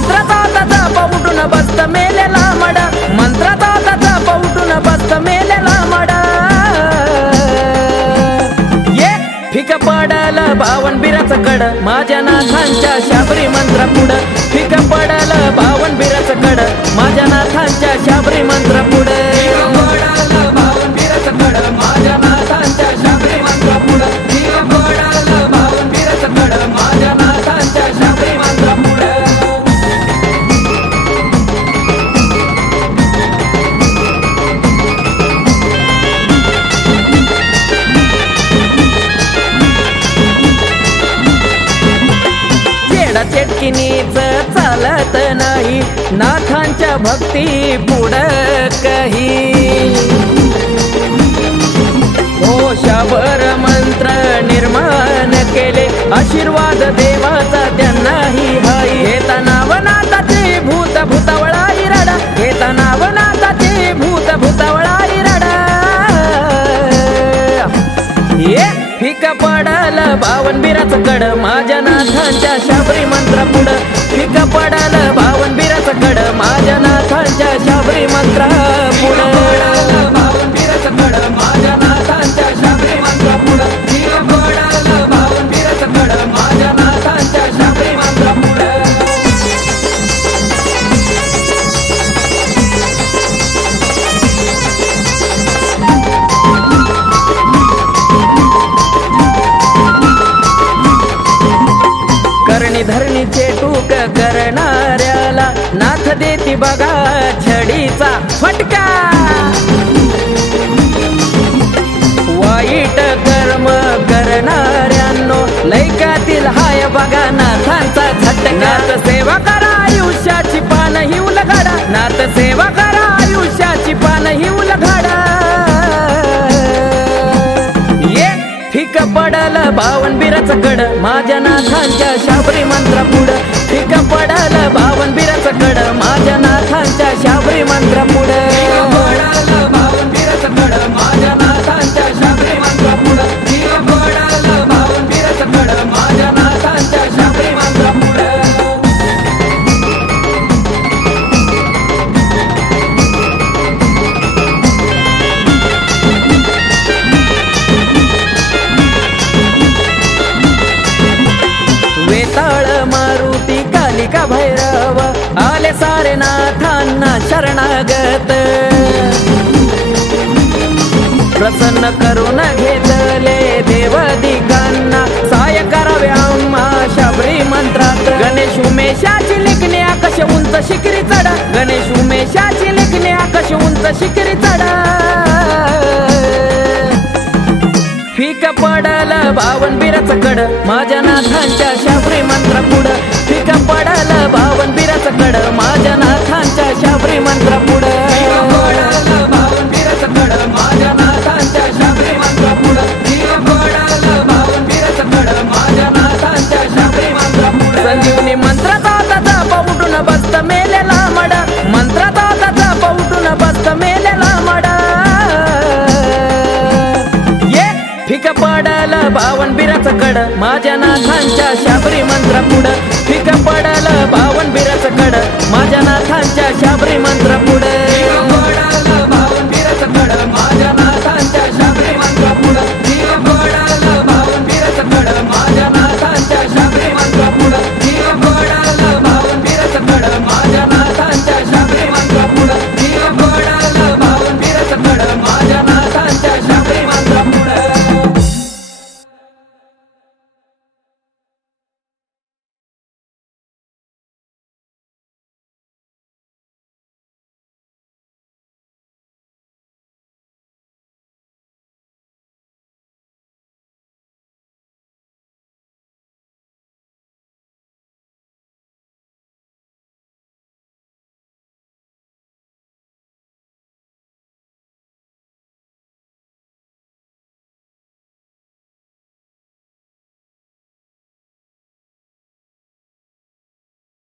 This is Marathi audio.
मंत्राचा त्याचा पवटून बसत मेलेला मडा मंत्राचा त्याचा पवटून बसत मेलेला मडा ये फिक पडल बावन बिराचं कड माझ्या नाथांच्या शाबरी मंत्र पुढं फिक पडल बावन बिराचं कड माझ्या नाथांच्या शाबरी मंत्र पुढं बावन बिराचं कड माझ्या नाथांच्या शाबरी मंत्र पुढं फिक पडल बावन बिराचं कड माझ्या नाथांच्या शाबरी मंत्र पुढं चेटकिनीच चालत नाही नाथांच्या भक्ती पुढं काही हो शाबर मंत्र निर्माण केले आशीर्वाद देवाचा त्यांनाही हाय घेता नाव नाथाचे भूत भूतावळाई रडा घेता नाव नाथाचे भूत भूतावळाई रडा ये फिक पडल बावन बिराचं कड माझ्या नाथांच्या शाबरी मंत्र पुढं फिक पडल बावन बिराचं कड माझ्या नाथांच्या शाबरी मंत्र पुढं बावन बिराचं कड माझ्या नाथांच्या शाबरी मंत्र पुढं फिक पडल बावन बिराचं कड माझ्या नाथांच्या शाबरी मंत्र पुढं धरणीचे टूक करणाऱ्याला नाथ देती बघा छडीचा फटका वाईट कर्म करणाऱ्यांनो लैकातील हाय बघा नाथांचा झटका नाथ सेवा करा आयुष्याची पान ही उलघडा नाथ सेवा करा आयुष्याची पान ही उलघडा फिक पडल बावन बिराचं कड माझ्या नाथांच्या शाबरी मंत्र पुढं फिक पडल बावन बिराचं कड माझ्या नाथांच्या शाबरी मंत्र पुढं बावन बिराचं कड माझ्या नाथांच्या शाबरी मंत्र पुढं फिक पडल बावन बिराचं कड माझ्या नाथांच्या शाबरी मंत्र पुढं वेताळ मारुती कालिका भैरव आले सारे नाथांना शरणागत प्रसन्न करून घेतले देवदिकांना साय करावे आम्हा शाबरी मंत्रात गणेश उमेशाची लेखणे आकाश उंच शिखरी चढा गणेश उमेशाची लेखणे आकाश उंच शिखरी चढा फिक पडल बावन बिराचं कड माझ्या नाथांच्या शाबरी मंत्र पुढं फिक पडल बावन बिराचं कड माझ्या नाथांच्या शाबरी मंत्र पुढं बावन बिराचं कड माझ्या नाथांच्या शाबरी मंत्र पुढं फिक पडल बावन बिराचं कड माझ्या नाथांच्या शाबरी मंत्र पुढं संजीवनी मंत्राचा त्याचा पवटून बसत मेलेला मडा मंत्राचा त्याचा पवटून बसत मेलेला मडा फिक पडल बावन बिराचं कड माझ्या नाथांच्या शाबरी मंत्र पुढं